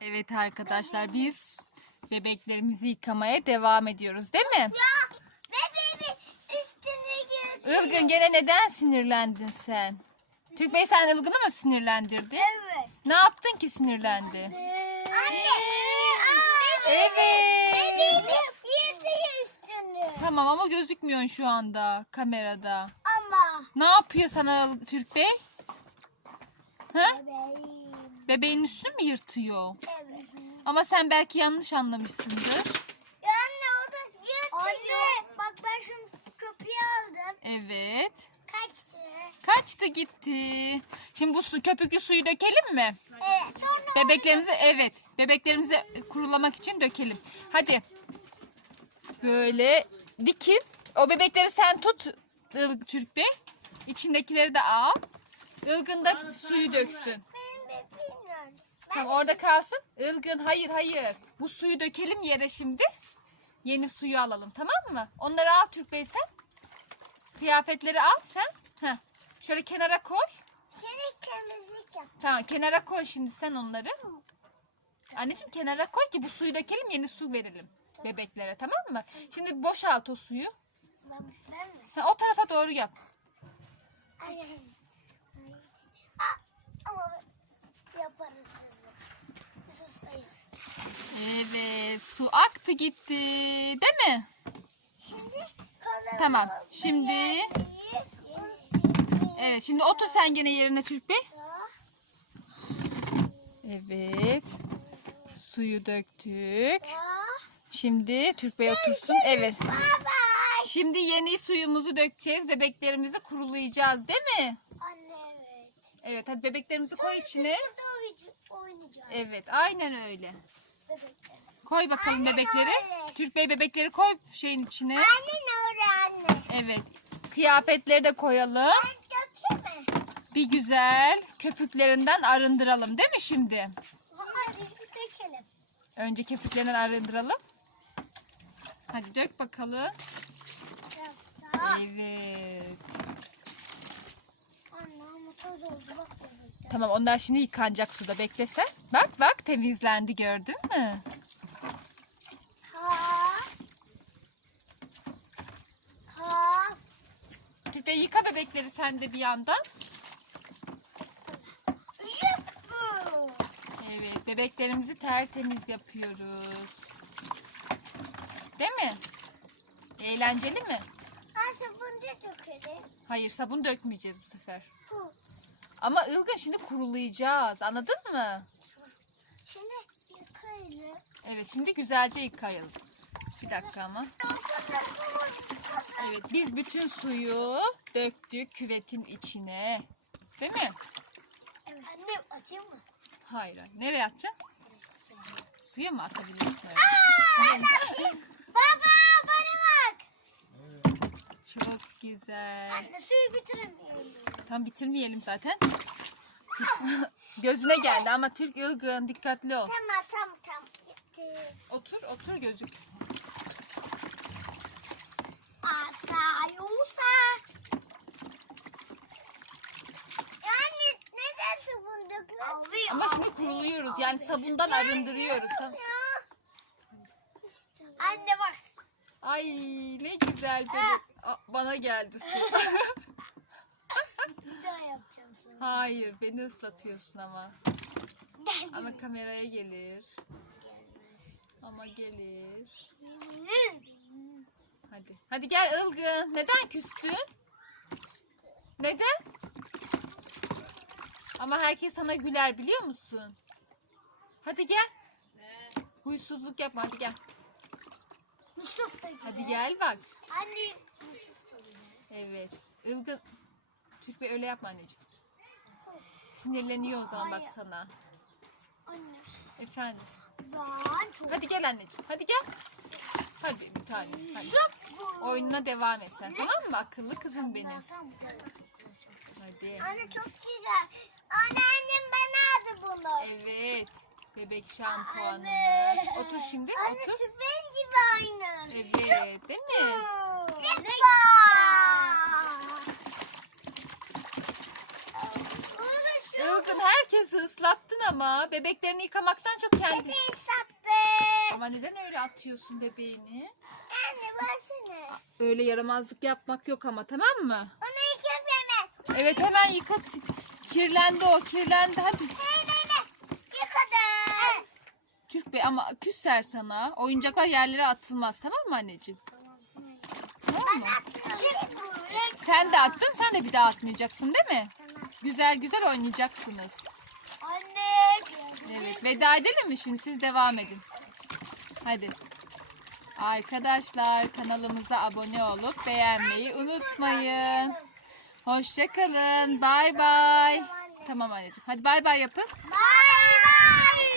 Evet arkadaşlar biz bebeklerimizi yıkamaya devam ediyoruz değil mi? Ya bebeğimin üstüne girdi. Ilgın gene neden sinirlendin sen? Türk Bey sen Ilgın'ı mı sinirlendirdin? Evet. Ne yaptın ki sinirlendi? Anne. Evet. Bebeğimin yedi üstüne. Tamam ama gözükmüyorsun şu anda kamerada. Ama. Ne yapıyor sana Türk Bey? Ha? Bebeğim. Bebeğin üstünü mü yırtıyor? Evet. Ama sen belki yanlış anlamışsındır. Ya anne orada yırtıyor. Anne bak ben şu köpeği aldım. Evet. Kaçtı. Kaçtı gitti. Şimdi bu su, köpüklü suyu dökelim mi? Evet. Sonra Bebeklerimizi evet. Bebeklerimizi kurulamak için dökelim. Hadi. Böyle dikin. O bebekleri sen tut Türk Bey. İçindekileri de al. Ilgın da suyu döksün. Tamam orada kalsın. Ilgın hayır hayır. Bu suyu dökelim yere şimdi. Yeni suyu alalım tamam mı? Onları al Türk Bey sen. Kıyafetleri al sen. Heh. Şöyle kenara koy. Seni temizlik yap. Tamam kenara koy şimdi sen onları. Anneciğim kenara koy ki bu suyu dökelim yeni su verelim bebeklere tamam mı? Şimdi boşalt o suyu. Ben, ben mi? Ha, o tarafa doğru yap. Ay, ay, ay. Aa, ama yaparız biz bunu. Biz ustayız. Evet su aktı gitti değil mi? Şimdi Tamam, şimdi- Evet şimdi otur sen gene yerine Türk Bey. Evet. Suyu döktük. Şimdi Türk Bey otursun. Evet. Şimdi yeni suyumuzu dökeceğiz. Bebeklerimizi kurulayacağız değil mi? Anne evet. Evet hadi bebeklerimizi koy içine. Burada oynayacağız- oynayacağız. Evet aynen öyle. Bebekler. Koy bakalım Anne, bebekleri. öyle. Türk Bey bebekleri koy şeyin içine. Anne ne orada anne? Evet. Kıyafetleri de koyalım. Ben? Bir güzel köpüklerinden arındıralım değil mi şimdi? Hadi dökelim. Önce köpüklerinden arındıralım. Hadi dök bakalım. Evet. Anne ama toz oldu bak. Tamam onlar şimdi yıkanacak suda beklesen. Bak bak temizlendi gördün mü? Ha. Ha. Bey yıka bebekleri sen de bir yandan. Evet bebeklerimizi tertemiz yapıyoruz. Değil mi? Eğlenceli mi? Bunu da dökelim. Hayır sabun dökmeyeceğiz bu sefer. Hu. Ama ılgın şimdi kurulayacağız anladın mı? Şimdi yıkayalım. Evet şimdi güzelce yıkayalım. Bir dakika ama. Evet biz bütün suyu döktük küvetin içine. Değil mi? Evet. Anne atayım mı? Hayır. Nereye atacaksın? Suya mı atabilirsin öyle? Baba bana. Çok güzel. Anne suyu bitiremiyorum. Tam bitirmeyelim zaten. Gözüne geldi ama Türk ılgın dikkatli ol. Tamam tamam tamam. Gitti. Otur otur gözük. Asa yusa. Yani neden sabun dökmüyor? Ama şimdi kuruluyoruz yani sabundan arındırıyoruz. Tamam. Anne bak. Ay ne güzel bebek. Aa, Bana geldi su. Bir daha yapacağım sana. Hayır beni ıslatıyorsun ama. Geldi Ama mi? kameraya gelir. Gelmez. Ama gelir. Hadi. Hadi gel Ilgın. Neden küstün? Neden? Ama herkes sana güler biliyor musun? Hadi gel. Huysuzluk yapma hadi gel. Yusuf da gibi. Hadi gel bak. Anne Yusuf da gibi. Evet. Ilgın. Türk Bey öyle yapma anneciğim. Sinirleniyor o zaman bak Hayır. sana. Anne Efendim. ben çok Hadi gel anneciğim. Hadi gel. Hadi bir tane. Hadi. Yuppie. Oyununa devam et sen tamam mı? Akıllı kızım benim. Baksana bu tarafa. Hadi. Anne çok güzel. Anne annem bana aldı bunu. Evet. Bebek şampuanımız. Anne. Otur şimdi. Anne Otur. gibi aynı. Evet. Değil mi? Ilgın herkesi ıslattın ama. Bebeklerini yıkamaktan çok kendi... Hadi sattı. Ama neden öyle atıyorsun bebeğini? Anne versene. Öyle yaramazlık yapmak yok ama tamam mı? Onu ilk yapayım. Evet hemen yıkat. Kirlendi o kirlendi hadi. Ne ne ne. Yıkadım. Bey ama küser sana. Oyuncaklar yerlere atılmaz tamam mı anneciğim? Tamam mı? Sen de attın sen de bir daha atmayacaksın değil mi? Güzel güzel oynayacaksınız. Anne. Evet veda edelim mi şimdi siz devam edin. Hadi. Arkadaşlar kanalımıza abone olup beğenmeyi unutmayın. Hoşçakalın. Bay bay. Tamam anneciğim. Hadi bay bay yapın. Bye bye.